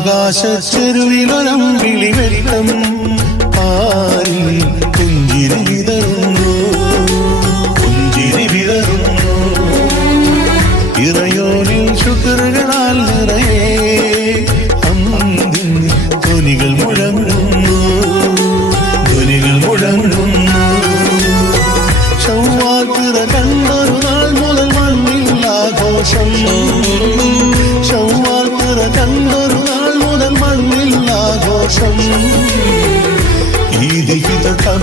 ആകാശച്ചെരുവിലൊരം വിളിവെട്ടം പാരിൽ പുഞ്ചിരി വിതറുന്നു. പുഞ്ചിരി വിതറുന്നു. ഇറയോനിൽ ശുക്രുകളാൽ നിറയെ അന്തിൻ ധ്വനികൾ മുഴങ്ങുന്നു. ധ്വനികൾ മുഴങ്ങുന്നു. ചൊവ്വാത്തിറ കണ്ടൊരു നാൾ മുതൽ മണ്ണിൽ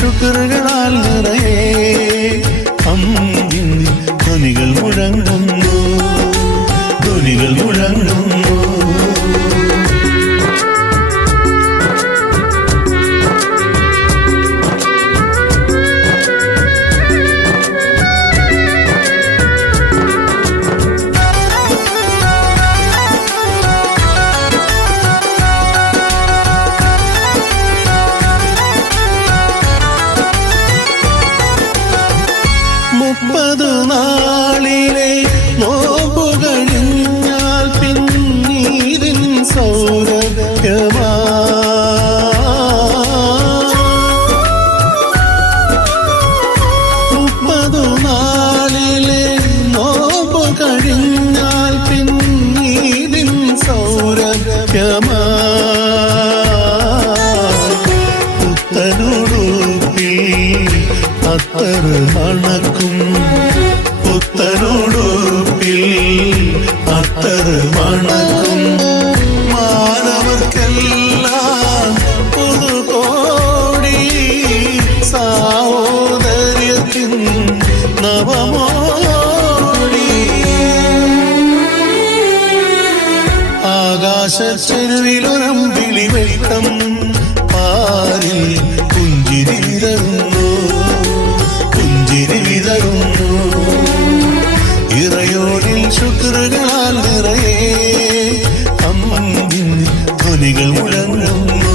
ശുക്രുകളാൽ നിറയെ അമ്പിൻ ധ്വനികൾ മുഴങ്ങുന്നു. ധ്വനികൾ മുഴങ്ങുന്നു. സൗരഭ്യമാ. മുപ്പത് നാളിലെ നോമ്പു കഴിഞ്ഞാൽ പിന്നീരിൻ സൗരഭ്യമാ. പുത്തനുടുപ്പിൽ അത്തർ മണക്കും പുത്തനുടുപ്പിൽ അത്തർ ആകാശച്ചെരുവിലൊരം വിളിവെട്ടം പാരിൽ പുഞ്ചിരി വിതറുന്നു. പുഞ്ചിരി വിതറുന്നു. ഇറയോടിൽ ശുക്രകളാൽ നിറയെ അമ്പിൻ ധ്വനികൾ മുഴങ്ങുന്നു.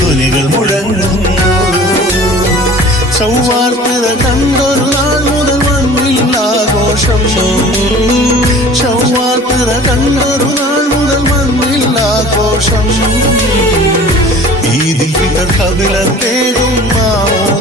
ധ്വനികൾ മുഴങ്ങുന്നു. ചൊവ്വാർത്തിര കണ്ടൊരു നാൾ മുതൽ മണ്ണിൽ ആഘോഷം. ചൊവ്വാർത്തിര കണ്ടൊരു ആഘോഷം ഈദിൽ പിതർ കവിളത്തേകും മാവോ?